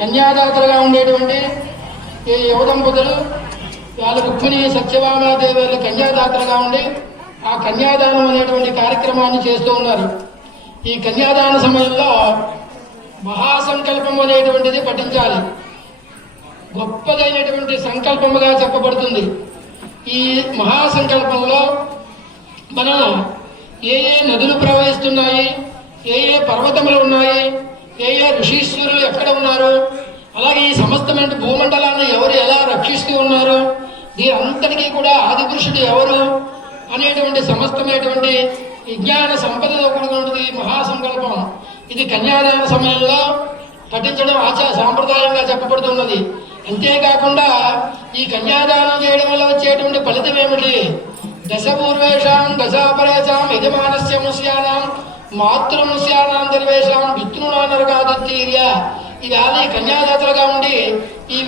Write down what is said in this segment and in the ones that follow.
కన్యాదాతలుగా ఉండేటువంటి ఈ యువ దంపతులు వాళ్ళ రుక్మిణి సత్యభామాదేవి వాళ్ళ కన్యాదాతలుగా ఉండి ఆ కన్యాదానం అనేటువంటి కార్యక్రమాన్ని చేస్తూ ఉన్నారు. ఈ కన్యాదాన సమయంలో మహాసంకల్పం అనేటువంటిది పఠించాలి. గొప్పదైనటువంటి సంకల్పముగా చెప్పబడుతుంది. ఈ మహాసంకల్పంలో మనం ఏ ఏ నదులు ప్రవహిస్తున్నాయి, ఏ ఏ పర్వతములు ఉన్నాయి, ఏ ఏ ఋషీశ్వరులు ఎక్కడ ఉన్నారు, అలాగే ఈ సమస్తమైన భూమండలాన్ని ఎవరు ఎలా రక్షిస్తూ ఉన్నారు, దీని అంతటికీ కూడా ఆదిపురుషుడు ఎవరు అనేటువంటి సమస్తమైనటువంటి విజ్ఞాన సంపదతో కూడుకున్నది మహాసంకల్పం. ఇది కన్యాదాన సమయంలో పఠించడం సాంప్రదాయంగా చెప్పబడుతున్నది. అంతేకాకుండా ఈ కన్యాదానం చేయడం వల్ల వచ్చేటువంటి ఫలితం ఏమిటి? దశపూర్వేషాం దశాపరేషాం యజమానస్య ముస్యానాం మాతృముస్యానాం దర్వేషాం విత్రునా నరకాదత్తీర్య. ఇవాళ కన్యాదాతలుగా ఉండి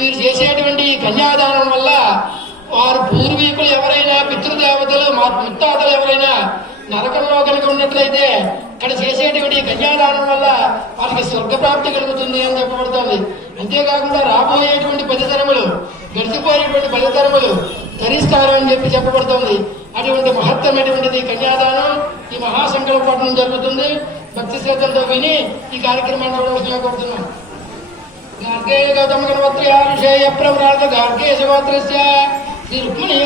వీరు చేసేటువంటి కన్యాదానం వల్ల వారు పూర్వీకులు ఎవరైనా పితృదేవతలు ముత్తాతలు ఎవరైనా నరకంలో కలిగి ఉన్నట్లయితే ఇక్కడ చేసేటువంటి కన్యాదానం వల్ల వారికి స్వర్గప్రాప్తి కలుగుతుంది అని చెప్పబడుతోంది. అంతేకాకుండా రాబోయేటువంటి 10 తరములు గడిచిపోయేటువంటి 10 తరములు ధరిస్తారు అని చెప్పబడుతోంది. అటువంటి మహత్తమైనటువంటిది కన్యాదానం. ఈ మహాసంకల్పం జరుగుతుంది. భక్తి శ్రద్ధలతో విని ఈ కార్యక్రమాన్ని ఉపయోగపడుతున్నాం. గార్గే గౌతమ గణపత్రయ విషయ ప్రవృత్త గార్గే శగోత్రస్య శ్రీ రుక్మిణి